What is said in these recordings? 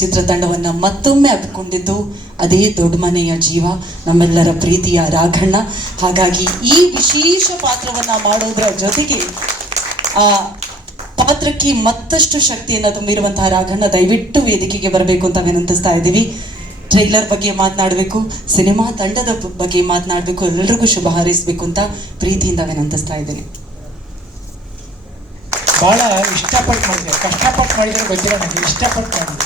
ಚಿತ್ರತಂಡವನ್ನು ಮತ್ತೊಮ್ಮೆ ಅಪ್ಪಿಕೊಂಡಿದ್ದು ಅದೇ ದೊಡ್ಡ ಮನೆಯ ಜೀವ, ನಮ್ಮೆಲ್ಲರ ಪ್ರೀತಿಯ ರಾಘಣ್ಣ. ಹಾಗಾಗಿ ಈ ವಿಶೇಷ ಪಾತ್ರವನ್ನು ಮಾಡೋದ್ರ ಜೊತೆಗೆ ಆ ಪಾತ್ರಕ್ಕೆ ಮತ್ತಷ್ಟು ಶಕ್ತಿಯನ್ನು ತುಂಬಿರುವಂತಹ ರಾಘಣ್ಣ ದಯವಿಟ್ಟು ವೇದಿಕೆಗೆ ಬರಬೇಕು ಅಂತ ವಿನಂತಿಸ್ತಾ ಇದ್ದೀವಿ. ಟ್ರೈಲರ್ ಬಗ್ಗೆ ಮಾತನಾಡಬೇಕು, ಸಿನಿಮಾ ತಂಡದ ಬಗ್ಗೆ ಮಾತನಾಡಬೇಕು, ಎಲ್ಲರಿಗೂ ಶುಭ ಹಾರೈಸಬೇಕು ಅಂತ ಪ್ರೀತಿಯಿಂದ ವಿನಂತಿಸ್ತಾ ಇದ್ದೀನಿ. ಭಾಳ ಇಷ್ಟಪಟ್ಟು ಮಾಡಿದೆ, ಕಷ್ಟಪಟ್ಟು ಮಾಡಿದರೆ ಗೊತ್ತಿಲ್ಲ, ನನಗೆ ಇಷ್ಟಪಟ್ಟು ಮಾಡಿದೆ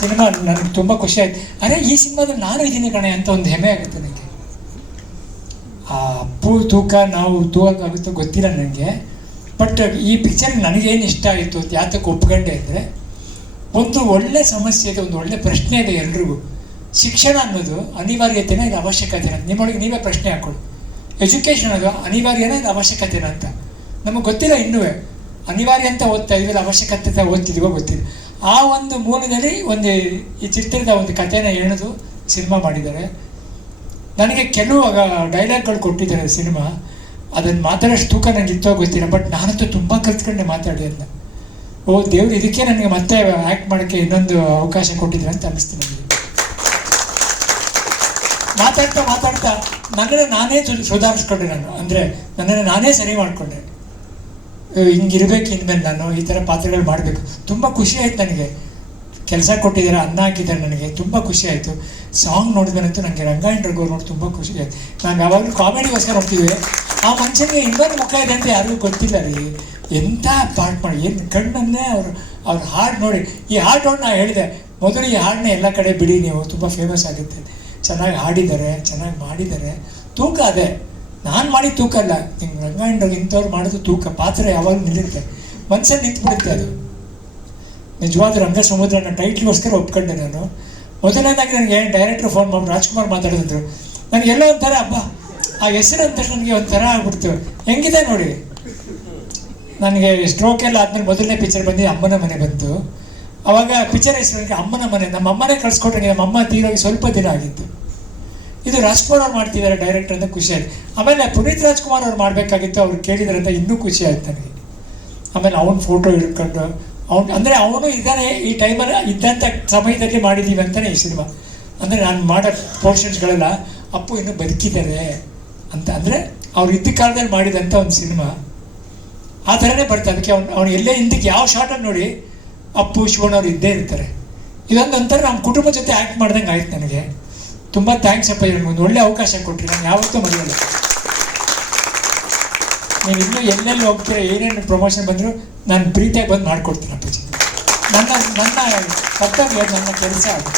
ಸಿನಿಮಾ. ನನಗೆ ತುಂಬ ಖುಷಿ ಆಯ್ತು. ಅರೆ ಈ ಸಿನಿಮಾದಲ್ಲಿ ನಾನು ಇದ್ದೀನಿ ಕಣೆ ಅಂತ ಒಂದು ಹೆಮ್ಮೆ ಆಗುತ್ತೆ ನನಗೆ. ಆ ಅಪ್ಪು ತೂಕ ನಾವು ತೂಕಾಗುತ್ತೋ ಗೊತ್ತಿಲ್ಲ ನನಗೆ. ಬಟ್ ಈ ಪಿಕ್ಚರ್ ನನಗೇನು ಇಷ್ಟ ಆಯಿತು ಅಂತ ಯಾತಕ್ಕೆ ಒಪ್ಕೊಂಡೆ ಅಂದರೆ, ಒಂದು ಒಳ್ಳೆ ಸಮಸ್ಯೆ ಇದೆ, ಒಂದು ಒಳ್ಳೆ ಪ್ರಶ್ನೆ ಇದೆ ಎಲ್ರಿಗೂ. ಶಿಕ್ಷಣ ಅನ್ನೋದು ಅನಿವಾರ್ಯತೆನ ಇದು ಅವಶ್ಯಕತೆನ? ನಿಮ್ಮೊಳಗೆ ನೀವೇ ಪ್ರಶ್ನೆ ಹಾಕೊಳ್ಳಿ. ಎಜುಕೇಷನ್ ಅದು ಅನಿವಾರ್ಯನ ಇದು ಅವಶ್ಯಕತೆನ ಅಂತ ನಮಗೆ ಗೊತ್ತಿಲ್ಲ. ಇನ್ನೂ ಅನಿವಾರ್ಯ ಅಂತ ಓದ್ತಾ ಇದೀವಿ, ಅವಶ್ಯಕತೆ ಓದ್ತಿದ್ದೀವೋ ಗೊತ್ತಿಲ್ಲ. ಆ ಒಂದು ಮೂಲದಲ್ಲಿ ಒಂದು ಈ ಚಿತ್ರದ ಒಂದು ಕಥೆನ ಎಣೆದು ಸಿನಿಮಾ ಮಾಡಿದ್ದಾರೆ. ನನಗೆ ಕೆಲವು ಡೈಲಾಗ್ಗಳು ಕೊಟ್ಟಿದ್ದಾರೆ ಸಿನಿಮಾ, ಅದನ್ನು ಮಾತಾಡೋಷ್ಟು ತೂಕ ನನಗೆ ಇತ್ತೋ ಗೊತ್ತಿಲ್ಲ. ಬಟ್ ನಾನಂತೂ ತುಂಬ ಕಲ್ತ್ಕೊಂಡೆ ಮಾತಾಡಿ ಅದನ್ನ. ಓ ದೇವ್ರು, ಇದಕ್ಕೆ ನನಗೆ ಮತ್ತೆ ಆ್ಯಕ್ಟ್ ಮಾಡೋಕ್ಕೆ ಇನ್ನೊಂದು ಅವಕಾಶ ಕೊಟ್ಟಿದ್ದಾರೆ ಅಂತ ಅನ್ನಿಸ್ತು ನನಗೆ. ಮಾತಾಡ್ತಾ ಮಾತಾಡ್ತಾ ನನ್ನನ್ನು ನಾನೇ ಸುಧಾರಿಸ್ಕೊಂಡೆ ನಾನು. ಅಂದರೆ ನನ್ನನ್ನು ನಾನೇ ಸರಿ ಮಾಡಿಕೊಂಡೆ. ಹಿಂಗಿರ್ಬೇಕು ಇನ್ಮೇಲೆ, ನಾನು ಈ ಥರ ಪಾತ್ರಗಳು ಮಾಡಬೇಕು. ತುಂಬ ಖುಷಿ ಆಯ್ತು ನನಗೆ. ಕೆಲಸ ಕೊಟ್ಟಿದ್ದಾರೆ, ಅನ್ನ ಹಾಕಿದ್ದಾರೆ, ನನಗೆ ತುಂಬ ಖುಷಿ ಆಯಿತು. ಸಾಂಗ್ ನೋಡಿದ್ಮೇಲಂತೂ ನನಗೆ ರಂಗಾಯಣ ರಘು ನೋಡಿ ತುಂಬ ಖುಷಿ ಆಯಿತು. ನಾವು ಯಾವಾಗಲೂ ಕಾಮಿಡಿಗೋಸ್ಕರ ಹೋಗ್ತಿದ್ವಿ. ಆ ಮನುಷ್ಯನಿಗೆ ಇನ್ನೊಂದು ಮುಖ ಇದೆ ಅಂತ ಯಾರಿಗೂ ಗೊತ್ತಿಲ್ಲ ರೀ. ಎಂಥ ಪಾರ್ಟ್ ಮಾಡಿ, ಏನು ಕಣ್ಣನ್ನೇ ಅವ್ರ ಹಾಡು ನೋಡಿ. ಈ ಹಾಡು ನೋಡಿ ನಾನು ಹೇಳಿದೆ ಮೊದಲು, ಈ ಹಾಡನ್ನ ಎಲ್ಲ ಕಡೆ ಬಿಡಿ, ನೀವು ತುಂಬ ಫೇಮಸ್ ಆಗುತ್ತೆ. ಚೆನ್ನಾಗಿ ಹಾಡಿದ್ದಾರೆ, ಚೆನ್ನಾಗಿ ಮಾಡಿದ್ದಾರೆ. ತೂಕ ಅದೇ ನಾನು ಮಾಡಿ ತೂಕ ಅಲ್ಲ, ಹಿಂಗೆ ರಂಗಾಯಣ ಇಂಥವ್ರು ಮಾಡೋದು ತೂಕ. ಪಾತ್ರ ಯಾವಾಗಲೂ ನಿಲ್ಲುತ್ತೆ, ಮನಸ್ಸಲ್ಲಿ ನಿಂತ್ಬಿಡುತ್ತೆ ಅದು. ನಿಜವಾದ ರಂಗ ಸಮುದ್ರ ನನ್ನ ಟೈಟ್ಲಿಗೋಸ್ಕರ ಒಪ್ಕೊಂಡೆ ನಾನು. ಮೊದಲನೇದಾಗಿ ನನಗೆ ಡೈರೆಕ್ಟ್ರ್ ಫೋನ್ ಮಾಡಿ ರಾಜ್ಕುಮಾರ್ ಮಾತಾಡಿದ್ರು. ನನಗೆಲ್ಲೋ ಒಂಥರ ಹಬ್ಬ, ಆ ಹೆಸರು ಅಂತ ನನಗೆ ಒಂಥರ ಆಗ್ಬಿಡ್ತು. ಹೆಂಗಿದೆ ನೋಡಿ, ನನಗೆ ಸ್ಟ್ರೋಕ್ ಎಲ್ಲ ಆದಮೇಲೆ ಮೊದಲನೇ ಪಿಕ್ಚರ್ ಬಂದು ಅಮ್ಮನ ಮನೆ ಬಂತು. ಅವಾಗ ಪಿಕ್ಚರ್ ಹೆಸರು ನನಗೆ ಅಮ್ಮನ ಮನೆ. ನಮ್ಮ ಅಮ್ಮನೇ ಕಳ್ಸ್ಕೊಟ್ರೆ, ನಮ್ಮ ಅಮ್ಮ ತೀರೋಗಿ ಸ್ವಲ್ಪ ದಿನ ಆಗಿತ್ತು. ಇದು ರಾಜ್ಕುಮಾರ್ ಅವ್ರು ಮಾಡ್ತಿದ್ದಾರೆ ಡೈರೆಕ್ಟರ್ ಅಂತ ಖುಷಿ ಆಯ್ತು. ಆಮೇಲೆ ಪುನೀತ್ ರಾಜ್ಕುಮಾರ್ ಅವ್ರು ಮಾಡಬೇಕಾಗಿತ್ತು, ಅವ್ರು ಕೇಳಿದಾರೆ ಅಂತ ಇನ್ನೂ ಖುಷಿ ಆಯ್ತು ನನಗೆ. ಆಮೇಲೆ ಅವ್ನ ಫೋಟೋ ಹಿಡ್ಕೊಂಡು ಅಂದರೆ ಅವನು ಇದ್ದಾನೆ, ಈ ಟೈಮಲ್ಲಿ ಇದ್ದಂಥ ಸಮಯದಲ್ಲಿ ಮಾಡಿದ್ದೀವಿ ಅಂತಲೇ ಈ ಸಿನಿಮಾ. ಅಂದರೆ ನಾನು ಮಾಡೋ ಪೋರ್ಷನ್ಸ್ಗಳೆಲ್ಲ ಅಪ್ಪು ಇನ್ನೂ ಬದುಕಿದ್ದಾರೆ ಅಂತ, ಅಂದರೆ ಅವ್ರು ಇದ್ದ ಕಾಲದಲ್ಲಿ ಮಾಡಿದಂಥ ಒಂದು ಸಿನಿಮಾ ಆ ಥರನೇ ಬರ್ತದೆ. ಅದಕ್ಕೆ ಅವ್ನು ಎಲ್ಲೇ ಹಿಂದಕ್ಕೆ ಯಾವ ಶಾರ್ಟಲ್ಲಿ ನೋಡಿ ಅಪ್ಪು ಶಿವಣ್ಣ ಅವ್ರು ಇದ್ದೇ ಇರ್ತಾರೆ. ಇದೊಂದು ಒಂಥರ ನಮ್ಮ ಕುಟುಂಬ ಜೊತೆ ಆ್ಯಕ್ಟ್ ಮಾಡ್ದಂಗೆ ಆಯ್ತು ನನಗೆ. ತುಂಬ ಥ್ಯಾಂಕ್ಸ್ ಅಪ್ಪ, ಒಂದು ಒಳ್ಳೆ ಅವಕಾಶ ಕೊಟ್ಟರಿ. ನಾನು ಯಾವತ್ತೂ ಮರೆಯಲ್ಲ. ನೀವು ಇನ್ನೂ ಎಲ್ಲೆಲ್ಲಿ ಹೋಗ್ತೀರ, ಏನೇನು ಪ್ರಮೋಷನ್ ಬಂದರೂ ನಾನು ಪ್ರೀತಿಯಾಗಿ ಬಂದು ಮಾಡಿಕೊಡ್ತೀನಿ ಅಪ್ಪಾಜಿ. ನನ್ನ ಕರ್ತವ್ಯ, ನನ್ನ ಕೆಲಸ ಅದು.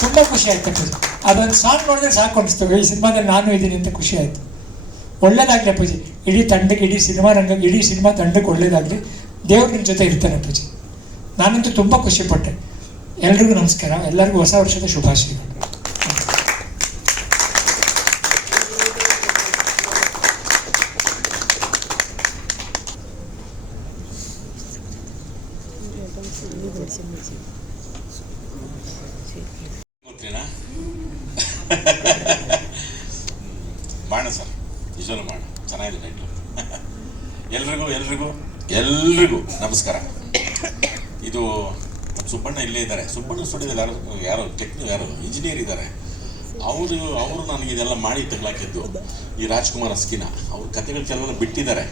ತುಂಬ ಖುಷಿ ಆಯ್ತು ಅಪ್ಪಾಜಿ. ಅದೊಂದು ಸಾಂಗ್ ನೋಡಿದ್ರೆ ಸಾಕು ಅನಿಸ್ತು, ಈ ಸಿನಿಮಾದಲ್ಲಿ ನಾನು ಇದ್ದೀನಿ ಅಂತ ಖುಷಿ ಆಯಿತು. ಒಳ್ಳೇದಾಗಲಿ ಅಪ್ಪಾಜಿ, ಇಡೀ ತಂಡಕ್ಕೆ, ಇಡೀ ಸಿನಿಮಾ ರಂಗಕ್ಕೆ, ಇಡೀ ಸಿನಿಮಾ ತಂಡಕ್ಕೆ ಒಳ್ಳೇದಾಗಲಿ. ದೇವ್ರು ನಿಮ್ಮ ಜೊತೆ ಇರ್ತಾನೆ ಅಪ್ಪಾಜಿ. ನಾನಂತೂ ತುಂಬ ಖುಷಿಪಟ್ಟೆ. ಎಲ್ರಿಗೂ ನಮಸ್ಕಾರ, ಎಲ್ಲರಿಗೂ ಹೊಸ ವರ್ಷದ ಶುಭಾಶಯಗಳು. ಬಾಣ ಸರ್, ನಿಜವೂ ಬಾಣ ಚೆನ್ನಾಗಿದೆ ಟೈಟ್ಲು. ಎಲ್ರಿಗೂ ನಮಸ್ಕಾರ. ಇದು ಸುಬ್ಬಣ್ಣ ಇಲ್ಲೇ ಇದ್ದಾರೆ. ಸುಬ್ಬಣ್ಣ ಸ್ಟುಡಿಯೋದಲ್ಲಿ ಯಾರೋ ಇಂಜಿನಿಯರ್ ಇದ್ದಾರೆ. ಅವರು ನನಗೆ ಇದೆಲ್ಲ ಮಾಡಿ ತಗ್ಲಾಕಿದ್ದು ಈ ರಾಜ್ಕುಮಾರ್ ಅಸ್ಕಿನ. ಅವ್ರ ಕಥೆಗಳು ಕೆಲವೆಲ್ಲ ಬಿಟ್ಟಿದ್ದಾರೆ.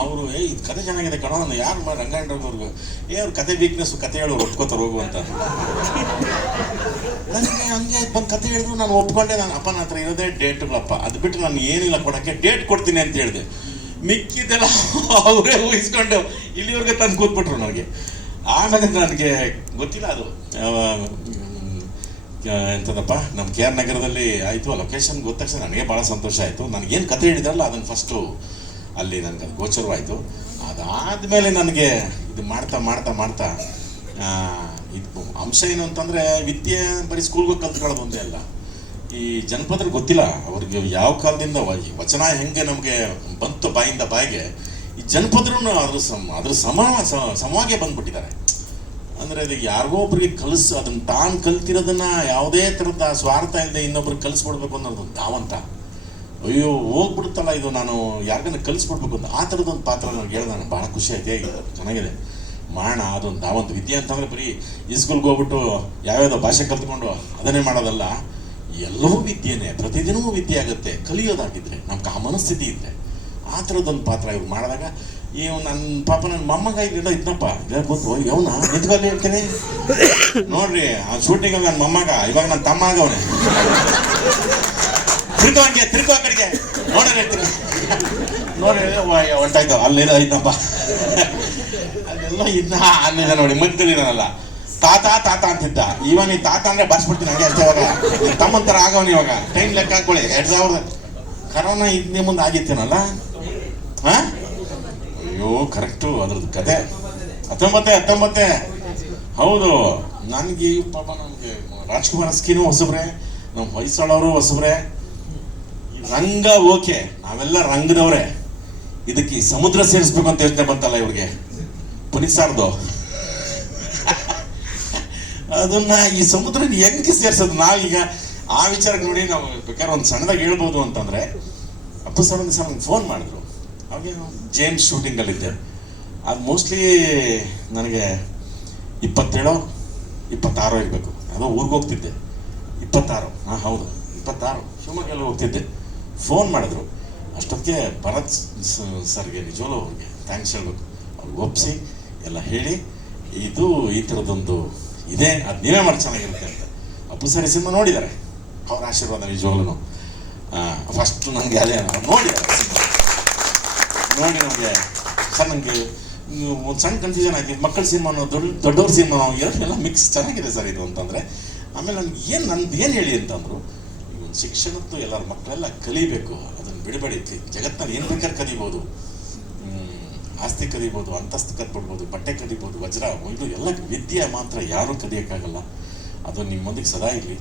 ಅವರು ಇದು ಕತೆ ಚೆನ್ನಾಗಿದೆ ಕಣೋ, ನಾನು ಯಾರು ರಂಗಾಯಣ ಅವ್ರಿಗೂ ಅವ್ರ ಕತೆ ವೀಕ್ನೆಸ್ಸು, ಕತೆ ಹೇಳೋರು ಒಪ್ಕೋತಾರೆ ಹೋಗು ಅಂತ. ನನಗೆ ಹಂಗೆ ಬಂದು ಕತೆ ಹೇಳಿದ್ರು ನಾನು ಒಪ್ಕೊಂಡೆ. ನಾನು ಅಪ್ಪನ ಹತ್ರ ಇರೋದೇ ಡೇಟ್ಗಳಪ್ಪ, ಅದು ಬಿಟ್ಟು ನಾನು ಏನಿಲ್ಲ ಕೊಡೋಕ್ಕೆ, ಡೇಟ್ ಕೊಡ್ತೀನಿ ಅಂತ ಹೇಳಿದೆ. ಮಿಕ್ಕಿದ್ದೆಲ್ಲ ಅವರೇ ಊಹಿಸ್ಕೊಂಡು ಇಲ್ಲಿವರೆಗೆ ತಂದು ಕೂತ್ಬಿಟ್ರು ನನಗೆ. ಆಮೇಲೆ ನನಗೆ ಗೊತ್ತಿಲ್ಲ ಅದು ಎಂಥದಪ್ಪ, ನಮ್ಮ KR ನಗರದಲ್ಲಿ ಆಯಿತು. ಆ ಲೊಕೇಶನ್ ಗೊತ್ತ ತಕ್ಷಣ ನನಗೆ ಭಾಳ ಸಂತೋಷ ಆಯಿತು. ನನಗೇನು ಕತೆ ಹೇಳಿದ್ರಲ್ಲ ಅದನ್ನು ಫಸ್ಟು ಅಲ್ಲಿ ನನಗೆ ಅದು ಗೋಚರವಾಯಿತು. ಅದಾದಮೇಲೆ ನನಗೆ ಇದು ಮಾಡ್ತಾ ಇದು ಅಂಶ ಏನು ಅಂತಂದರೆ, ವಿದ್ಯೆ ಬರೀ ಸ್ಕೂಲ್ಗೆ ಕಲ್ತ್ಕೊಳ್ಳೋದು ಒಂದೇ ಅಲ್ಲ. ಈ ಜನಪದರು ಗೊತ್ತಿಲ್ಲ ಅವ್ರಿಗೆ ಯಾವ ಕಾಲದಿಂದ ವಚನ ಹೆಂಗೆ ನಮಗೆ ಬಂತು ಬಾಯಿಂದ ಬಾಯಿಗೆ, ಈ ಜನಪದರು ಅದ್ರ ಸಮವಾಗೆ ಬಂದ್ಬಿಟ್ಟಿದ್ದಾರೆ. ಅಂದರೆ ಅದು ಯಾರಿಗೋ ಒಬ್ರಿಗೆ ಅದನ್ನು ತಾನು ಕಲ್ತಿರೋದನ್ನು ಯಾವುದೇ ಥರದ ಸ್ವಾರ್ಥ ಇಲ್ಲದೆ ಇನ್ನೊಬ್ರಿಗೆ ಕಲಿಸ್ಕೊಡ್ಬೇಕು ಅನ್ನೋದು ಧಾವಂತ. ಅಯ್ಯೋ ಹೋಗ್ಬಿಡುತ್ತಲ್ಲ ಇದು, ನಾನು ಯಾರಿಗನ್ನ ಕಲಿಸ್ಕೊಡ್ಬೇಕು ಅಂತ ಆ ಥರದೊಂದು ಪಾತ್ರ ನನಗೆ ಹೇಳಿದ. ನಾನು ಭಾಳ ಖುಷಿ ಆಯ್ತು, ಚೆನ್ನಾಗಿದೆ. ಮಾಡೋಣ. ಅದೊಂದು ನಾವೊಂದು ವಿದ್ಯೆ ಅಂತಂದರೆ ಬರೀ ಈ ಸ್ಕೂಲ್ಗೆ ಹೋಗ್ಬಿಟ್ಟು ಯಾವ್ಯಾವುದೋ ಭಾಷೆ ಕಲ್ತ್ಕೊಂಡು ಅದನ್ನೇ ಮಾಡೋದಲ್ಲ. ಎಲ್ಲವೂ ವಿದ್ಯೆನೇ, ಪ್ರತಿದಿನವೂ ವಿದ್ಯೆ ಆಗುತ್ತೆ ಕಲಿಯೋದಾಗಿದ್ದರೆ, ನಮ್ಗೆ ಆ ಮನಸ್ಥಿತಿ ಇದ್ದರೆ. ಆ ಥರದ್ದೊಂದು ಪಾತ್ರ ಇವ್ರು ಮಾಡಿದಾಗ ನನ್ನ ಪಾಪ ನನ್ನ ಮೊಮ್ಮಗ ಇಲ್ಲಿಲ್ಲ ಇದ್ನಪ್ಪ, ಇಲ್ಲ ಗೊತ್ತು ಅವನ ನಿಂತ್ಕೊಳ್ಳಿ ಹೇಳ್ತೀನಿ ನೋಡ್ರಿ, ಆ ಶೂಟಿಂಗ್ ನನ್ನ ಮೊಮ್ಮಗ, ಇವಾಗ ನನ್ನ ತಮ್ಮ ಆಗವನೆ, ತಿರ್ಕೋ ಆ ಕಡೆಗೆ ನೋಡ್ರಿ ಹೇಳ್ತೀನಿ, ನೋಡಿ ಹೊಂಟಾಯ್ತು ಅಲ್ಲೇನೋ ಇದ್ನಪ್ಪ, ಅಲ್ಲೆಲ್ಲ ಇದ್ನ ಅಲ್ಲಿದೆ ನೋಡಿ ಮಧ್ಯದಲ್ಲಿದ್ದಾನಲ್ಲ, ತಾತ ಅಂತಿದ್ದ. ಇವಾಗ ನೀ ತಾತ ಅಂದ್ರೆ ಬಾರಿಸ್ಬಿಡ್ತೀನಿ ಹಂಗೆ ಅಷ್ಟೇ. ಇವಾಗ ತಮ್ಮನ ಥರ ಆಗವನು. ಇವಾಗ ಟೈಮ್ ಲೆಕ್ಕ ಹಾಕೊಳ್ಳಿ, 2000 ಕರೋನಾ ಇದನ್ನೇ ಮುಂದೆ ಆಗಿತ್ತೇನಲ್ಲ. ಹಾಂ, ಅಯ್ಯೋ ಕರೆಕ್ಟು ಅದ್ರದ್ದು ಕತೆ 19 ಹೌದು. ನನಗೆ ಪಾಪ ನಮಗೆ ರಾಜ್ಕುಮಾರ್ ಸ್ಕೀನು ಹೊಸಬ್ರೆ, ನಮ್ಮ ಹೊಯ್ಸಳವರು ಹೊಸಬ್ರೆ, ರಂಗ ಓಕೆ, ನಾವೆಲ್ಲ ರಂಗದವ್ರೆ. ಇದಕ್ಕೆ ಈ ಸಮುದ್ರ ಸೇರಿಸ್ಬೇಕು ಅಂತ ಯೋಚನೆ ಬಂತಲ್ಲ ಇವ್ರಿಗೆ, ಪುನೀತ್ ಸಾರ್ದು. ಅದನ್ನ ಈ ಸಮುದ್ರ ಹೆಂಗೆ ಸೇರ್ಸೋದು? ನಾವೀಗ ಆ ವಿಚಾರಕ್ಕೆ ನೋಡಿ ನಾವು ಬೇಕಾದ್ರೆ ಒಂದು ಸಣ್ಣದಾಗಿ ಹೇಳ್ಬೋದು ಅಂತಂದ್ರೆ, ಅಪ್ಪು ಸರ್ ಒಂದು ಸಲ ಫೋನ್ ಮಾಡಿದ್ರು. ಅವಾಗ ಜೇಮ್ಸ್ ಶೂಟಿಂಗಲ್ಲಿದ್ದೆ. ಅದು ಮೋಸ್ಟ್ಲಿ ನನಗೆ 27-26 ಇರಬೇಕು. ಅದೋ ಊರಿಗೆ ಹೋಗ್ತಿದ್ದೆ. 26, ಹಾಂ ಹೌದು 26, ಶಿವಮೊಗ್ಗಲ್ಲಿ ಹೋಗ್ತಿದ್ದೆ. ಫೋನ್ ಮಾಡಿದ್ರು. ಅಷ್ಟೊತ್ತಿಗೆ ಭರತ್ ಸರ್ಗೆ ನಿಜವಲ್ಲೂ ಅವ್ರಿಗೆ ಥ್ಯಾಂಕ್ಸ್ ಹೇಳ್ಬೇಕು. ಅವ್ರಿಗೆ ಒಪ್ಪಿಸಿ ಎಲ್ಲ ಹೇಳಿ, ಇದು ಈ ಥರದ್ದೊಂದು ಇದೆ, ಅದು ನೀವೇ ಮಾಡಿ ಚೆನ್ನಾಗಿರುತ್ತೆ ಅಂತ. ಅಪ್ಪು ಸರಿ ಸಿನಿಮಾ ನೋಡಿದ್ದಾರೆ, ಅವ್ರ ಆಶೀರ್ವಾದ ನಿಜವಾಗ್ಲೂ. ಫಸ್ಟ್ ನನಗೆ ಅದೇ ನೋಡಿದ್ದಾರೆ ನೋಡಿ ನನಗೆ ಸರ್ ನನಗೆ ಒಂದು ಸಣ್ಣ ಕನ್ಫ್ಯೂಷನ್ ಆಯ್ತು. ಮಕ್ಕಳ ಸಿನಿಮಾನೋ ದೊಡ್ಡವ್ರ ಸಿನಿಮಾನೋ ಎಲ್ಲ ಮಿಕ್ಸ್ ಚೆನ್ನಾಗಿದೆ ಸರ್ ಇದು ಅಂತಂದರೆ. ಆಮೇಲೆ ನನಗೆ ನಂದು ಏನು ಹೇಳಿ ಅಂತಂದರು, ಒಂದು ಶಿಕ್ಷಣದ್ದು ಎಲ್ಲರ ಮಕ್ಕಳೆಲ್ಲ ಕಲಿಬೇಕು, ಅದನ್ನು ಬಿಡಬೇಡಿ. ಜಗತ್ತಿನಲ್ಲಿ ಏನು ಬೇಕಾದ್ರೆ ಕಲಿಬೋದು, ಆಸ್ತಿ ಕಲಿಬೋದು, ಅಂತಸ್ತು ಕಲ್ತ್ಕೊಡ್ಬೋದು, ಬಟ್ಟೆ ಕಲಿಬೋದು, ವಜ್ರ ಇದು ಎಲ್ಲ ವಿದ್ಯೆ ಮಾತ್ರ ಯಾರೂ ಕಲಿಯೋಕ್ಕಾಗಲ್ಲ. ಅದು ನಿಮ್ಮೊಂದಿಗೆ ಸದಾ ಇರಲಿ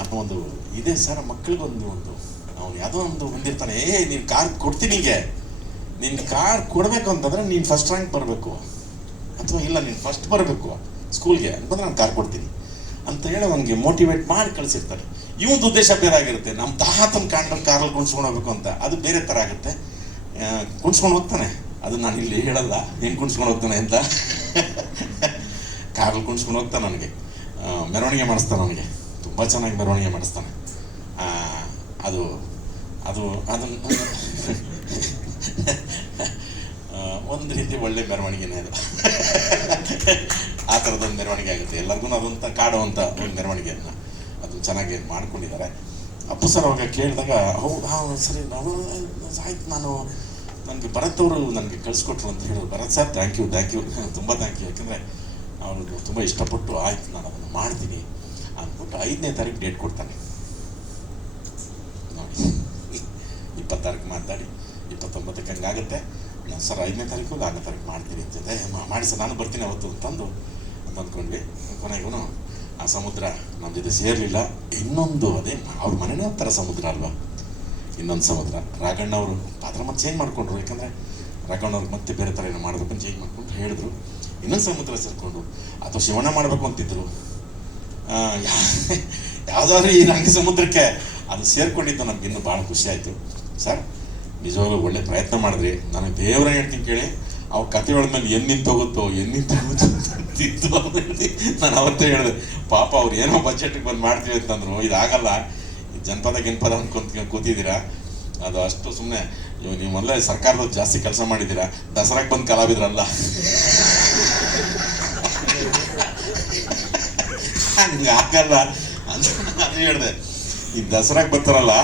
ಅನ್ನೋ ಒಂದು ಇದೆ ಸರ್. ಮಕ್ಕಳಿಗೊಂದು ಅವ್ನು ಯಾವುದೋ ಒಂದು ಹೊಂದಿರ್ತಾನೆ, ನೀನು ಕಾರ್ ಕೊಡ್ತೀನಿ, ಹೀಗೆ ನಿನ್ನ ಕಾರ್ ಕೊಡಬೇಕು ಅಂತಂದರೆ ನೀನು ಫಸ್ಟ್ ರ್ಯಾಂಕ್ ಬರಬೇಕು, ಅಥವಾ ಇಲ್ಲ ನೀನು ಫಸ್ಟ್ ಬರಬೇಕು ಸ್ಕೂಲ್ಗೆ ಅಂತಂದ್ರೆ ನಾನು ಕಾರ್ ಕೊಡ್ತೀನಿ ಅಂತ ಹೇಳಿ ಅವನಿಗೆ ಮೋಟಿವೇಟ್ ಮಾಡಿ ಕಳಿಸಿರ್ತಾರೆ. ಇವೊಂದು ಉದ್ದೇಶ ಬೇರೆ ಆಗಿರುತ್ತೆ, ನಮ್ಮ ತಾತನ ಕಾಂಡ್ರಲ್ಲಿ ಕಾರಲ್ಲಿ ಕುಣಿಸ್ಕೊಂಡು ಹೋಗ್ಬೇಕು ಅಂತ. ಅದು ಬೇರೆ ಥರ ಆಗುತ್ತೆ. ಕುಣಿಸ್ಕೊಂಡು ಹೋಗ್ತಾನೆ, ಅದು ನಾನು ಇಲ್ಲಿ ಹೇಳಲ್ಲ ಹೆಂಗೆ ಕುಣಿಸ್ಕೊಂಡು ಹೋಗ್ತಾನೆ ಅಂತ. ಕಾರಲ್ಲಿ ಕುಣಿಸ್ಕೊಂಡು ಹೋಗ್ತಾನೆ, ನನಗೆ ಮೆರವಣಿಗೆ ಮಾಡಿಸ್ತಾನೆ, ನನಗೆ ತುಂಬ ಚೆನ್ನಾಗಿ ಮೆರವಣಿಗೆ ಮಾಡಿಸ್ತಾನೆ. ಅದನ್ನು ಒಂದು ರೀತಿ ಒಳ್ಳೆ ಮೆರವಣಿಗೆನೇ ಅದು. ಆ ಥರದೊಂದು ಮೆರವಣಿಗೆ ಆಗುತ್ತೆ, ಎಲ್ಲರಿಗೂ ಅದೊಂದು ಕಾಡುವಂಥ ಒಂದು ಮೆರವಣಿಗೆಯನ್ನು ಅದನ್ನು ಚೆನ್ನಾಗಿ ಮಾಡ್ಕೊಂಡಿದ್ದಾರೆ. ಅಪ್ಪು ಸರ್ ಅವಾಗ ಕೇಳಿದಾಗ ಹೌದು ಸರಿ ಆಯ್ತು, ನನಗೆ ಭರತ್ ಅವರು ನನಗೆ ಕಳಿಸ್ಕೊಟ್ರು ಅಂತ ಹೇಳಿದ್ರು. ಭರತ್ ಸರ್ ಥ್ಯಾಂಕ್ ಯು ತುಂಬ ಥ್ಯಾಂಕ್ ಯು. ಯಾಕೆಂದರೆ ಅವರು ತುಂಬ ಇಷ್ಟಪಟ್ಟು ಆಯ್ತು ನಾನು ಅದನ್ನು ಮಾಡ್ತೀನಿ ಅಂದ್ಬಿಟ್ಟು 5ನೇ ತಾರೀಕು ಡೇಟ್ ಕೊಡ್ತಾನೆ ನೋಡಿ. 26ಕ್ಕೆ ಮಾತಾಡಿ 29ಕ್ಕೆ ಹಂಗಾಗುತ್ತೆ. ನಾನು ಸರ್ 5ನೇ ತಾರೀಕು 4ನೇ ತಾರೀಕು ಮಾಡ್ತೀನಿ ಅಂತಿದ್ದೆ. ಮಾಡಿ ಸರ್ ನಾನು ಬರ್ತೀನಿ ಅವತ್ತು ಅಂತಂದು ಅಂದ್ಕೊಂಡ್ವಿ. ಕೊನೆಗೂ ಆ ಸಮುದ್ರ ನಮ್ಮ ಜೊತೆ ಸೇರಲಿಲ್ಲ. ಇನ್ನೊಂದು ಅದೇ ಅವ್ರ ಮನೆಯೇ ಒಂಥರ ಸಮುದ್ರ ಅಲ್ವಾ, ಇನ್ನೊಂದು ಸಮುದ್ರ. ರಾಘಣ್ಣ ಅವರು ಪಾತ್ರ ಮತ್ತೆ ಚೇಂಜ್ ಮಾಡಿಕೊಂಡ್ರು. ಯಾಕಂದರೆ ರಾಘಣ್ಣ ಅವ್ರಿಗೆ ಮತ್ತೆ ಬೇರೆ ಥರ ಏನೋ ಮಾಡಬೇಕು ಅಂತ ಚೇಂಜ್ ಮಾಡ್ಕೊಂಡು ಹೇಳಿದ್ರು. ಇನ್ನೊಂದು ಸಮುದ್ರ ಸೇರಿಕೊಂಡು ಅಥವಾ ಶಿವಣ್ಣ ಮಾಡಬೇಕು ಅಂತಿದ್ರು. ಯಾವುದಾದ್ರೂ ಈ ರಂಗ ಸಮುದ್ರಕ್ಕೆ ಅದು ಸೇರ್ಕೊಂಡಿದ್ದು ನಮ್ಗೆ ಇನ್ನೂ ಭಾಳ ಖುಷಿ ಆಯಿತು. ಸರ್ ನಿಜವಾಗ್ಲೂ ಒಳ್ಳೆ ಪ್ರಯತ್ನ ಮಾಡಿದ್ರಿ. ನನಗೆ ದೇವರ ಹೇಳ್ತೀನಿ ಕೇಳಿ, ಅವ್ರ ಕಥೆಗಳ ಮೇಲೆ ಎನ್ನಿಂತೋಗುತ್ತೋ ಅಂತಿತ್ತು. ನಾನು ಅವತ್ತೇ ಹೇಳಿದೆ, ಪಾಪ ಅವ್ರು ಏನೋ ಬಜೆಟ್ಗೆ ಬಂದು ಮಾಡ್ತೀವಿ ಅಂತಂದ್ರು. ಇದಾಗಲ್ಲ, ಜನಪದ ಅನ್ಕೊಂತ ಕೂತಿದ್ದೀರಾ, ಅದು ಅಷ್ಟು ಸುಮ್ಮನೆ. ನೀವು ಮೊದಲೇ ಸರ್ಕಾರದ ಜಾಸ್ತಿ ಕೆಲಸ ಮಾಡಿದ್ದೀರಾ, ದಸರಾಕ್ಕೆ ಬಂದು ಕಲಾವಿದ್ರಲ್ಲ. ಹಂಗಾಗಲ್ಲ ಅಂತ ನಾನು ಹೇಳಿದೆ. ಈ ದಸರಾಕ್ಕೆ ಬರ್ತಾರಲ್ಲ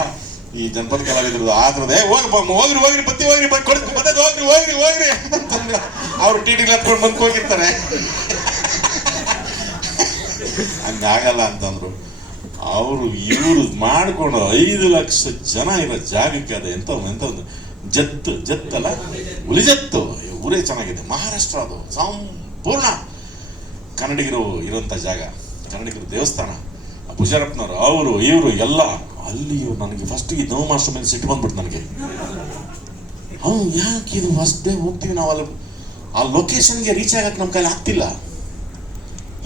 ಈ ಜನಪದ ಕಲಾವಿದ್ರದ್ದು ಆದ್ರದೇ ಹೋಗ್ರಿ ಬತ್ತಿ ಹೋಗ್ರಿ ಅಂತಂದ್ರೆ ಅವ್ರು ಟಿಟಿಲಿ ಹತ್ಕೊಂಡು ಬಂದು ಹೋಗಿರ್ತಾರೆ. ಹಂಗಾಗಲ್ಲ ಅಂತಂದ್ರು. ಅವರು ಇವರು ಮಾಡಿಕೊಂಡು 5 ಲಕ್ಷ ಜನ ಇರೋ ಜಾಗಕ್ಕೆ ಅದು ಎಂತ ಒಂದು ಜತ್ತಲ್ಲ ಹುಲಿಜತ್ತು ಊರೇ ಚೆನ್ನಾಗಿದೆ. ಮಹಾರಾಷ್ಟ್ರ ಅದು ಸಂಪೂರ್ಣ ಕನ್ನಡಿಗರು ಇರೋಂಥ ಜಾಗ, ಕನ್ನಡಿಗರು ದೇವಸ್ಥಾನ. ಭುಜಾರಪ್ಪನವರು ಅವರು ಇವರು ಎಲ್ಲ ಅಲ್ಲಿಯೂ. ನನಗೆ ಫಸ್ಟ್ ಈ ನೋವು ಮಾಸ್ಟರ್ ಮೇಲೆ ಸಿಟ್ಟು ಬಂದ್ಬಿಟ್ಟು ನನಗೆ, ಯಾಕೆ ಇದು ಫಸ್ಟ್ ಡೇ ಹೋಗ್ತೀವಿ ನಾವು ಅಲ್ಲಿ ಆ ಲೊಕೇಶನ್ಗೆ ರೀಚ್ ಆಗಕ್ಕೆ ನಮ್ಮ ಕೈಲಿ ಆಗ್ತಿಲ್ಲ.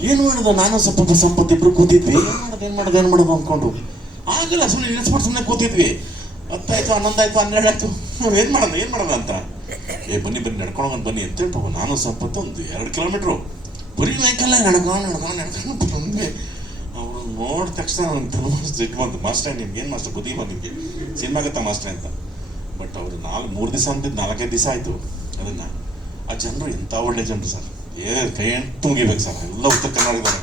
ಏನು ಮಾಡೋದು, ನಾನು ಸಂಪತ್ತು ಇಬ್ರು ಕೂತಿದ್ವಿ. ಏನು ಮಾಡೋದು ಅಂದ್ಕೊಂಡು ಆಗಲ್ಲ. ಸುಮ್ಮನೆ ನೆನೆಸ್ಬಿಟ್ಟು ಸುಮ್ಮನೆ ಕೂತಿದ್ವಿ. 10 ಆಯ್ತು, 11 ಆಯ್ತು, 12 ಆಯ್ತು. ನಾವು ಏನು ಮಾಡೋಣ ಅಂತ ಬನ್ನಿ ಬನ್ನಿ ನಡ್ಕೊಂಡು ಬನ್ನಿ ಅಂತೇಳಿ ಪಾಪ ನಾನು ಸ್ವಲ್ಪ ಹೊತ್ತು ಒಂದು 2 ಕಿಲೋಮೀಟ್ರು ಬರೀ ವೆಹಿಕಲ್ಲ ನಡ್ಕೊಂಡು ಬಂದೆ. ಅವರು ನೋಡಿದ ತಕ್ಷಣ ನನಗೆ ತುಂಬ ಸಿಟ್ಟು ಬಂತು. ಮಾಸ್ಟರ್ ನಿಮ್ಗೆ ಏನು ಮಾಸ್ಟರ್ ಬುದ್ಧಿ ಬಂದು ನಿಮಗೆ ಸಿನಿಮಾಗತ್ತ ಮಾಸ್ಟರ್ ಅಂತ. ಬಟ್ ಅವರು 3 ದಿವಸ ಅಂತಿದ್ದು 4-5 ದಿವಸ ಆಯಿತು ಅದನ್ನು. ಆ ಜನರು ಎಂಥ ಒಳ್ಳೆ ಜನರು ಸರ್, ಕೈ ಎಂಟು ಮುಗಿಬೇಕು ಸರ್. ಎಲ್ಲ ಉತ್ತರ ಕನ್ನಡದವರು,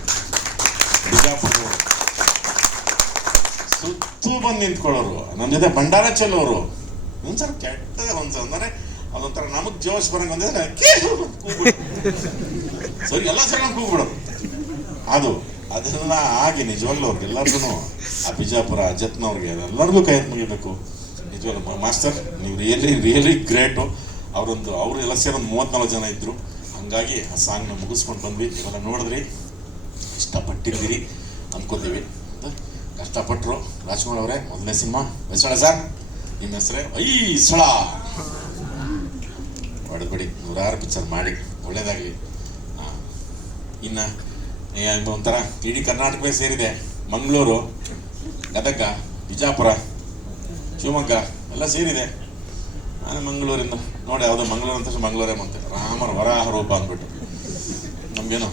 ಬಿಜಾಪುರದವರು ಸುತ್ತು ಬಂದು ನಿಂತ್ಕೊಳ್ಳೋರು. ನಮ್ಮ ಜೊತೆ ಭಂಡಾರ ಚೆಲ್ಲೋರು. ಒಂದ್ಸಲ ಕೆಟ್ಟದ ಒಂದ್ಸಲ ಅಂದರೆ ಅದೊಂಥರ ನಮಗೆ ಜೋಶ್ ಬರಂಗೆ ಬಂದಿದ್ರೆ ಸರಿ ಎಲ್ಲ ಸರಿ ನಮ್ಗೆ ಕೂಗ್ಬಿಡೋದು. ಅದೆಲ್ಲ ಆಗಿ ನಿಜವಾಗ್ಲೂ ಅವ್ರಿಗೆಲ್ಲರಿಗೂ ಆ ಬಿಜಾಪುರ ಜತ್ನವ್ರಿಗೆ ಎಲ್ಲರಿಗೂ ಕೈ ಮುಗಿಬೇಕು ನಿಜವಾಗ್ಲೂ. ಮಾಸ್ಟರ್ ನೀವು ರಿಯಲಿ ಗ್ರೇಟು. ಅವರು ಎಲ್ಲ ಸೇರಿ ಒಂದು 34 ಜನ ಇದ್ದರು. ಹಂಗಾಗಿ ಆ ಸಾಂಗ್ನ ಮುಗಿಸ್ಕೊಂಡು ಬಂದ್ವಿ. ಇವೆಲ್ಲ ನೋಡಿದ್ರಿ, ಇಷ್ಟಪಟ್ಟಿದ್ದೀರಿ ಅಂದ್ಕೋತೀವಿ. ಕಷ್ಟಪಟ್ಟರು ರಾಜ್ಕುಮಾರ್ ಅವರೇ. ಮೊದಲನೇ ಸಿನಿಮಾ ಹೊಯ್ಸಳ ಸರ್, ನಿಮ್ಮ ಹೆಸರೇ ಹೊಯ್ಸಳ. ಹೊಡೆದ್ಬಿಡಿ, 100 ಪಿಕ್ಚರ್ ಮಾಡಿ ಒಳ್ಳೇದಾಗಲಿ. ಇನ್ನು ಒಂಥರ ಇಡೀ ಕರ್ನಾಟಕವೇ ಸೇರಿದೆ. ಮಂಗಳೂರು, ಗದಗ, ಬಿಜಾಪುರ, ಶಿವಮೊಗ್ಗ ಎಲ್ಲ ಸೇರಿದೆ. ನಾನು ಮಂಗಳೂರಿಂದ ನೋಡಿ, ಯಾವುದೋ ಮಂಗಳೂರು ಅಂತ ಮಂಗಳೂರೇ ಬಂತೆ. ರಾಮರ ವರಾಹ ರೂಪ ಅಂದ್ಬಿಟ್ಟು ನಮಗೇನು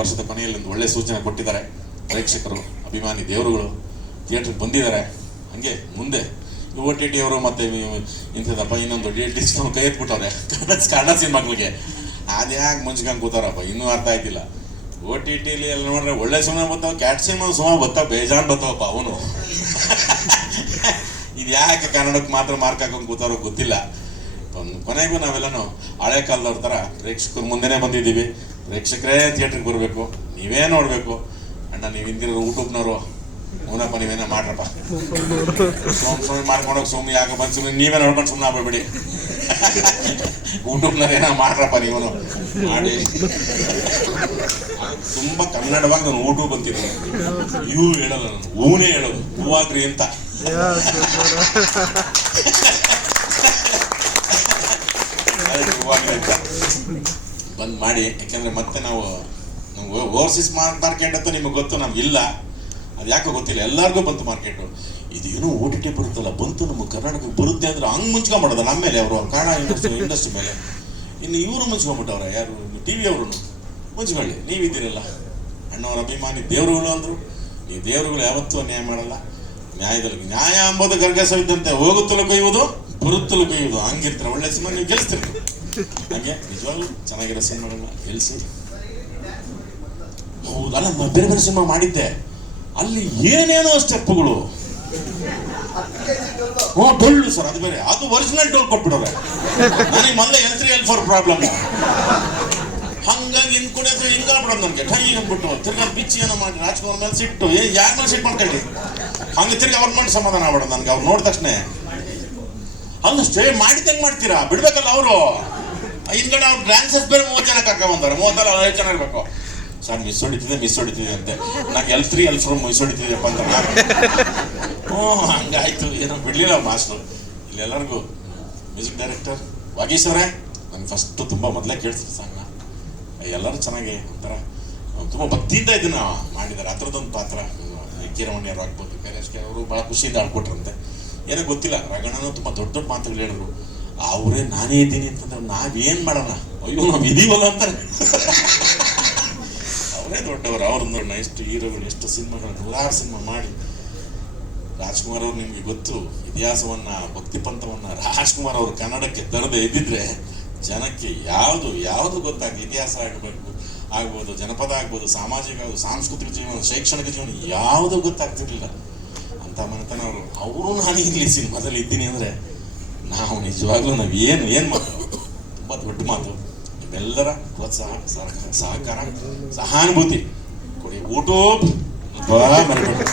ವರ್ಷದ ಕೊನೆಯಲ್ಲಿ ಒಂದು ಒಳ್ಳೆ ಸೂಚನೆ ಕೊಟ್ಟಿದ್ದಾರೆ ಪ್ರೇಕ್ಷಕರು, ಅಭಿಮಾನಿ ದೇವರುಗಳು ಥಿಯೇಟ್ರಿಗೆ ಬಂದಿದ್ದಾರೆ. ಹಾಗೆ ಮುಂದೆ OTT ಅವರು ಮತ್ತೆ ಇಂಥದ್ದಪ್ಪ ಇನ್ನೊಂದು ಡಿಸ್ಕೌಂಟ್ ಕೈ ಎತ್ಬಿಟ್ಟವ್ರೆ ಕನ್ನಡ ಸಿನಿಮಾಗಳಿಗೆ. ಅದ್ಯಾಕೆ ಮುಂಚ್ಕೊಂಡು ಕೂತಾರಪ್ಪ, ಇನ್ನೂ ಅರ್ಥ ಆಯ್ತಿಲ್ಲ. OTTಲಿ ಎಲ್ಲ ನೋಡ್ರೆ ಒಳ್ಳೆ ಸಿನಿಮಾ ಬರ್ತಾವೆ, ಕ್ಯಾಟ್ ಸಿನಿಮಾ ಬರ್ತಾವೆ, ಬೇಜಾನ್ ಬರ್ತಾವಪ್ಪ ಅವನು. ಇದು ಯಾಕೆ ಕನ್ನಡಕ್ಕೆ ಮಾತ್ರ ಮಾರ್ಕ್ ಹಾಕೊಂಡು ಕೂತಾರೋ ಗೊತ್ತಿಲ್ಲ. ಕೊನೆಗೂ ನಾವೆಲ್ಲನೂ ಹಳೆ ಕಾಲದವ್ರ ಥರ ಪ್ರೇಕ್ಷಕರ ಮುಂದೆನೇ ಬಂದಿದ್ದೀವಿ. ಪ್ರೇಕ್ಷಕರೇ ಥಿಯೇಟ್ರಿಗೆ ಬರಬೇಕು, ನೀವೇ ನೋಡಬೇಕು. ಅಣ್ಣ ನೀವು ಹಿಂದಿರೋ ಯೂಟ್ಯೂಬ್ನವರು ಅವನಪ್ಪ ನೀವೇನೋ ಮಾಡ್ರಪ್ಪ, ಸುಮ್ಮನೆ ಮಾಡ್ಕೊಂಡೋಗಿ ಸುಮ್ಮನೆ ಯಾಕೆ ಬಂದು ಸುಮ್ಮನೆ ನೀವೇ ನೋಡ್ಕೊಂಡು ಸುಮ್ಮನೆ ಆಗ್ಬೇಡಿ. ಯೂಟ್ಯೂಬ್ನವ್ರು ಏನೋ ಮಾಡ್ರಪ್ಪ ನೀವು ಮಾಡಿ. ತುಂಬ ಕನ್ನಡವಾಗಿ ನಾನು ಯೂಟ್ಯೂಬ್ ಅಂತಿದ್ದೀನಿ. ಹೇಳಲ್ಲ ನಾನು, ಹೂನೇ ಹೇಳೋದು, ಹೂವಾಗ್ರಿ ಅಂತ. ಬಂದ್ ಮಾಡಿ, ಯಾಕೆಂದ್ರೆ ಮತ್ತೆ ನಾವು ಓವರ್ಸೀಸ್ ಮಾರ್ಕೆಟ್ ಅಂತ ನಿಮಗೆ ಗೊತ್ತು, ನಮ್ಗಿಲ್ಲ. ಅದು ಯಾಕೋ ಗೊತ್ತಿಲ್ಲ, ಎಲ್ಲರಿಗೂ ಬಂತು ಮಾರ್ಕೆಟು. ಇದೇನೋ OTT ಬರುತ್ತಲ್ಲ, ಬಂತು ನಮಗೆ ಕರ್ನಾಟಕಕ್ಕೆ ಬರುತ್ತೆ ಅಂದ್ರೆ ಹಂಗೆ ಮುಂಚ್ಕೊಂಬಿಡೋದು ನಮ್ಮ ಮೇಲೆ, ಅವರು ಕನ್ನಡ ಇಂಡಸ್ಟ್ರಿ ಮೇಲೆ. ಇನ್ನು ಇವರು ಮುಂಚ್ಕೊಂಬಿಟ್ಟವ್ರೆ, ಯಾರು TV ಅವರು ಮುಂಚ್ಕೊಳ್ಳಿ, ನೀವಿದ್ದೀರಲ್ಲ ಅಣ್ಣವ್ರ ಅಭಿಮಾನಿ ದೇವರುಗಳು ಅಂದರು. ಈ ದೇವರುಗಳು ಯಾವತ್ತೂ ಅನ್ಯಾಯ ಮಾಡಲ್ಲ. ನ್ಯಾಯದಲ್ಲಿ ನ್ಯಾಯ ಅಂಬೋದು ಗರ್ಗಸವಿದ್ದಂತೆ, ಹೋಗುತ್ತಲೂ ಕೈಯುವುದು, ಬರುತ್ತಲೂ ಕೈಯುವುದು. ಹಂಗಿರ್ತಾರೆ ಒಳ್ಳೆ ಸಿನಿಮಾ ನೀವು ಗೆಲ್ಲಿಸ್ತಿರ್ತೀವಿ. ಹಾಗೆ ನಿಜವಾಗ್ಲೂ ಚೆನ್ನಾಗಿರೋ ಸಿನಿಮಾಗಳನ್ನ ಗೆಲ್ಲಿಸಿ. ಹೌದಲ್ಲ, ಬೇರೆ ಬೇರೆ ಸಿನಿಮಾ ಮಾಡಿದ್ದೆ, ಅಲ್ಲಿ ಏನೇನೋ ಸ್ಟೆಪ್ಗಳು. ಡೊಳ್ಳು ಸರ್, ಅದು ಬೇರೆ, ಅದು ಒರಿಜಿನಲ್ ಡೊಳ್ಳು ಕೊಟ್ಬಿಡೋರೆ. ನನಗೆ ಮೊದಲೇ L3 L4 ಪ್ರಾಬ್ಲಮ್. ಹಂಗಾಗಿ ಹಿಂದ್ ಕುಡಿಯೋದು ಹಿಂಗಾಗ್ಬಿಡೋದು ನನಗೆ. ಕೈ ಅಂದ್ಬಿಟ್ಟು ತಿರ್ಗಾ ಬಿಚ್ಚಿ ಏನೋ ಮಾಡಿ ರಾಜ್ಕುಮಾರ್ ಮೇಲೆ ಸಿಟ್ಟು, ಯಾರ ಮೇಲೆ ಸಿಟ್ಟು ಮಾಡ್ಕೊಳ್ಳಿ. ಹಂಗೆ ತಿರ್ಗಿ ಅವ್ರ ಮಾಡಿ ಸಮಾಧಾನ ಆಗ್ಬಿಡೋದು ನನಗೆ. ಅವ್ರು ನೋಡಿದ ತಕ್ಷಣ ಅಲ್ಲ ಸ್ಟೇ ಮಾಡಿದಂಗೆ ಮಾಡ್ತೀರಾ, ಬಿಡ್ಬೇಕಲ್ಲ ಅವರು. ಹಿಂದ್ಗಡೆ ಅವ್ರು ಡ್ಯಾನ್ಸರ್ಸ್ ಬೇರೆ 30 ಜನ ಕರ್ಕೊಂಡ್ಬಂದಾರೆ. 30 ಜನ ಇರಬೇಕು ಸರ್. ಮಿಸ್ ಹೊಡಿತಿದೆ ಅಂತೆ. ನಂಗೆ L3 L4 ಮಿಸ್ ಹೊಡಿತಿದೆಯಪ್ಪ ಅಂತ. ಹಂಗಾಯ್ತು, ಏನೋ ಬಿಡ್ಲಿಲ್ಲ ಮಾಸ್ಟರ್. ಇಲ್ಲೆಲ್ಲರಿಗೂ ಮ್ಯೂಸಿಕ್ ಡೈರೆಕ್ಟರ್ ವಾಗೀಶ್ ಅವರೇ, ನನಗೆ ಫಸ್ಟು ತುಂಬ ಮೊದಲೇ ಕೇಳ್ತಿದ್ದೆ ಸಾಂಗ್ನ. ಎಲ್ಲರೂ ಚೆನ್ನಾಗಿ ಒಂಥರ ತುಂಬ ಭಕ್ತಿಯಿಂದ ಇದನ್ನ ಮಾಡಿದ್ದಾರೆ. ಆ ಥರದೊಂದು ಪಾತ್ರ ಕೀರಮಣಿಯವರು ಆಗ್ಬೋದು, ಕೈಲಾಶ್ ಅವರು ಭಾಳ ಖುಷಿಯಿಂದ ಆಡ್ಕೊಟ್ರಂತೆ. ಏನೋ ಗೊತ್ತಿಲ್ಲ, ರಗಣನೂ ತುಂಬ ದೊಡ್ಡ ದೊಡ್ಡ ಮಾತುಗಳು ಹೇಳಿದ್ರು. ಅವರೇ ನಾನೇ ಇದ್ದೀನಿ ಅಂತಂದ್ರೆ ನಾವೇನು ಮಾಡೋಣ, ಅಯ್ಯೋ ನಾವು ಇದೀವಲ್ಲ ಅಂತಾರೆ. ಅವರೇ ದೊಡ್ಡವರು. ಅವ್ರನ್ನ ಎಷ್ಟು ಹೀರೋಗಳು, ಎಷ್ಟು ಸಿನಿಮಾಗಳು, 100 ಸಿನಿಮಾ ಮಾಡಿ. ರಾಜ್ಕುಮಾರ್ ಅವ್ರು ನಿಮಗೆ ಗೊತ್ತು, ಇತಿಹಾಸವನ್ನ, ಭಕ್ತಿ ಪಂಥವನ್ನ ರಾಜ್ಕುಮಾರ್ ಅವರು ಕನ್ನಡಕ್ಕೆ ತರದೆ ಇದ್ದಿದ್ರೆ ಜನಕ್ಕೆ ಯಾವುದು ಗೊತ್ತಾಗ್ತದೆ. ಇತಿಹಾಸ ಆಗ್ಬೋದು, ಜನಪದ ಆಗ್ಬೋದು, ಸಾಮಾಜಿಕ ಆಗ್ಬೋದು, ಸಾಂಸ್ಕೃತಿಕ ಜೀವನ, ಶೈಕ್ಷಣಿಕ ಜೀವನ ಯಾವುದು ಗೊತ್ತಾಗ್ತಿರ್ಲಿಲ್ಲ ಅಂತ ಮನೆತನ ಅವರು ನಾನು ಇಲ್ಲಿ ಸಿನಿಮಾದಲ್ಲಿ ಇದ್ದೀನಿ ಅಂದರೆ ನಾವು ನಿಜವಾಗ್ಲೂ ಏನು ಮಾತು, ತುಂಬ ದೊಡ್ಡ ಮಾತು. ನಿಮ್ಮೆಲ್ಲರ ಪ್ರೋತ್ಸಾಹ, ಸಹಕಾರ, ಸಹಾನುಭೂತಿ ಕೊಡಿ. ಯೂಟ್ಯೂಬ್ ಮರಿಬೇಡಿ.